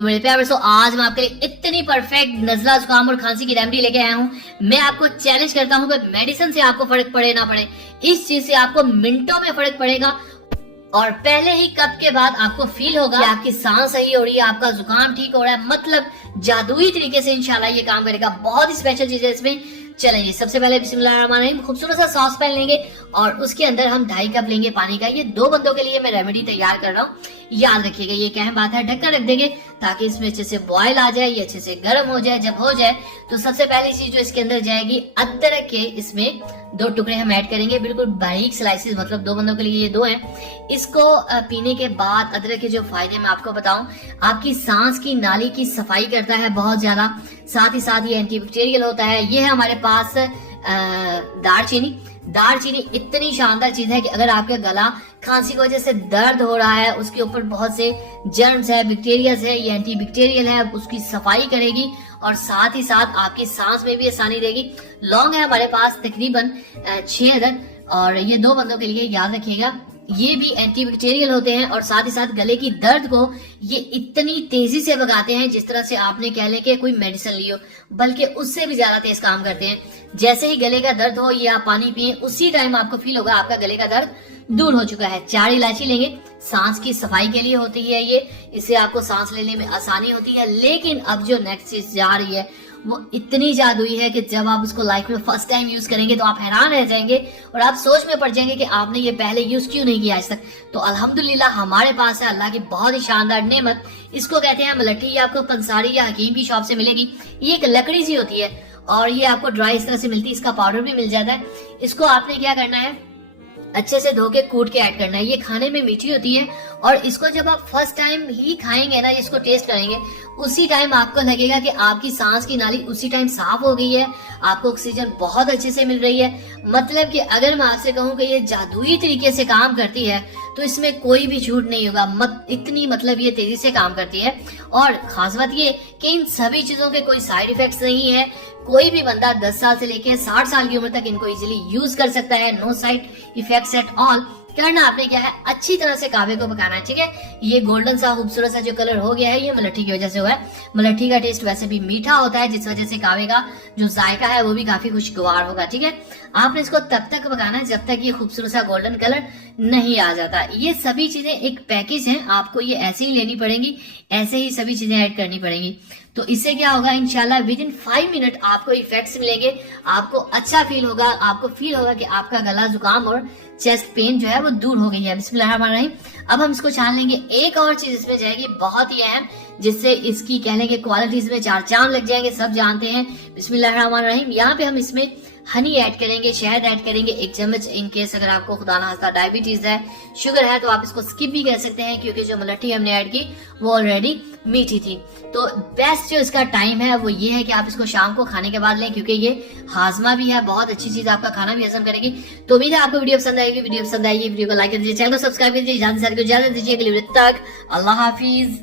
मेरे प्यारे दोस्तों, आज मैं आपके लिए इतनी परफेक्ट नजला जुकाम और खांसी की रेमेडी लेके आया हूँ। मैं आपको चैलेंज करता हूँ कि मेडिसिन से आपको फर्क पड़े ना पड़े, इस चीज से आपको मिनटों में फर्क पड़ेगा और पहले ही कप के बाद आपको फील होगा कि आपकी सांस सही हो रही है, आपका जुकाम ठीक हो रहा है। मतलब जादुई तरीके से इंशाल्लाह ये काम करेगा। बहुत ही स्पेशल चीज है इसमें। चलेंगे, सबसे पहले बिस्मिल्लाहिर्रहमानिर्रहीम खूबसूरत सा सॉस पैन लेंगे और उसके अंदर हम 2.5 कप लेंगे पानी का। ये 2 बंदों के लिए मैं रेमेडी तैयार कर रहा हूँ, याद रखिएगा। ये क्या बात है, ढक्कन रख देंगे ताकि इसमें अच्छे से बॉयल आ जाए, ये अच्छे से गर्म हो जाए। जब हो जाए तो सबसे पहली चीज जो इसके अंदर जाएगी, अदरक के इसमें 2 टुकड़े हम ऐड करेंगे, बिल्कुल बारीक स्लाइसेस। मतलब 2 बंदों के लिए ये 2 हैं। इसको पीने के बाद अदरक के जो फायदे मैं आपको बताऊं, आपकी सांस की नाली की सफाई करता है बहुत ज्यादा। साथ ही साथ ये एंटीबैक्टीरियल होता है। ये है हमारे पास दालचीनी इतनी शानदार चीज है कि अगर आपका गला खांसी की वजह से दर्द हो रहा है, उसके ऊपर बहुत से जर्म्स है, बैक्टीरियाज है, ये एंटीबैक्टीरियल है, उसकी सफाई करेगी और साथ ही साथ आपकी सांस में भी आसानी देगी। लौंग है हमारे पास तकरीबन 6 अदद और ये 2 बंदों के लिए, याद रखिएगा। ये भी एंटीबैक्टीरियल होते हैं और साथ ही साथ गले की दर्द को ये इतनी तेजी से भगाते हैं जिस तरह से आपने कह लें कि कोई मेडिसिन ली हो, बल्कि उससे भी ज्यादा तेज काम करते हैं। जैसे ही गले का दर्द हो या पानी पिए, उसी टाइम आपको फील होगा आपका गले का दर्द दूर हो चुका है। 4 इलायची लेंगे, सांस की सफाई के लिए होती है ये, इससे आपको सांस लेने में आसानी होती है। लेकिन अब जो नेक्स्ट चीज जा रही है वो इतनी जादुई है कि जब आप उसको लाइफ में फर्स्ट टाइम यूज करेंगे तो आप हैरान रह जाएंगे और आप सोच में पड़ जाएंगे कि आपने ये पहले यूज क्यों नहीं किया आज तक। तो अल्हम्दुलिल्लाह हमारे पास है अल्लाह की बहुत ही शानदार नेमत। इसको कहते हैं मलट्ठी। ये आपको पंसारी या हकीम की शॉप से मिलेगी। ये एक लकड़ी सी होती है और ये आपको ड्राई इस तरह से मिलती है। इसका पाउडर भी मिल जाता है। इसको आपने क्या करना है, अच्छे से धो के कूट के ऐड करना है। ये खाने में मीठी होती है और इसको जब आप फर्स्ट टाइम ही खाएंगे ना, इसको टेस्ट करेंगे, उसी टाइम आपको लगेगा कि आपकी सांस की नाली उसी टाइम साफ हो गई है, आपको ऑक्सीजन बहुत अच्छे से मिल रही है। मतलब कि अगर मैं आपसे कहूँ कि ये जादुई तरीके से काम करती है तो इसमें कोई भी झूठ नहीं होगा। इतनी मतलब ये तेजी से काम करती है। और खास बात ये कि इन सभी चीजों के कोई साइड इफेक्ट्स नहीं है। कोई भी बंदा 10 साल से लेकर 60 साल की उम्र तक इनको इजीली यूज कर सकता है। No side effects at all. करना आपने क्या है, अच्छी तरह से कावे को पकाना है, ठीक है। ये गोल्डन सा खूबसूरत सा जो कलर हो गया है, ये मलट्ठी की वजह से हुआ है। मलट्ठी का टेस्ट वैसे भी मीठा होता है, जिस वजह से कावे का जो जायका है वो भी काफी खुशगवार होगा, ठीक है। आपने इसको तब तक पकाना है जब तक ये खूबसूरत सा गोल्डन कलर नहीं आ जाता। ये सभी चीजें एक पैकेज है, आपको ये ऐसे ही लेनी पड़ेंगी, ऐसे ही सभी चीजें ऐड करनी पड़ेंगी। तो इससे क्या होगा, इंशाल्लाह विद इन 5 मिनट आपको इफेक्ट्स मिलेंगे, आपको अच्छा फील होगा, आपको फील होगा कि आपका गला जुकाम और चेस्ट पेन जो है वो दूर हो गई है। बिस्मिल्लाहिर्रहमानिर्रहीम। अब हम इसको छान लेंगे। एक और चीज इसमें जाएगी बहुत ही अहम, जिससे इसकी कहने के क्वालिटीज में 4 चांद लग जाएंगे, सब जानते हैं। बिस्मिल्लाहिर्रहमानिर्रहीम। यहाँ पे हम इसमें हनी ऐड करेंगे, शहद ऐड करेंगे 1 चम्मच। इन केस अगर आपको खुदा ना खास्ता डायबिटीज है, शुगर है, तो आप इसको स्किप भी कर सकते हैं क्योंकि जो मलट्ठी हमने ऐड की वो ऑलरेडी मीठी थी। तो बेस्ट जो इसका टाइम है वो ये है कि आप इसको शाम को खाने के बाद लें, क्योंकि ये हाजमा भी है, बहुत अच्छी चीज, आपका खाना भी हजम करेगी। तो उम्मीद है आपको वीडियो पसंद आएगी। वीडियो पसंद आएगी वीडियो को लाइक कर दीजिए, चैनल को सब्सक्राइब कर दीजिए, इजाजत दीजिए, अगली वीडियो तक अल्लाह हाफिज।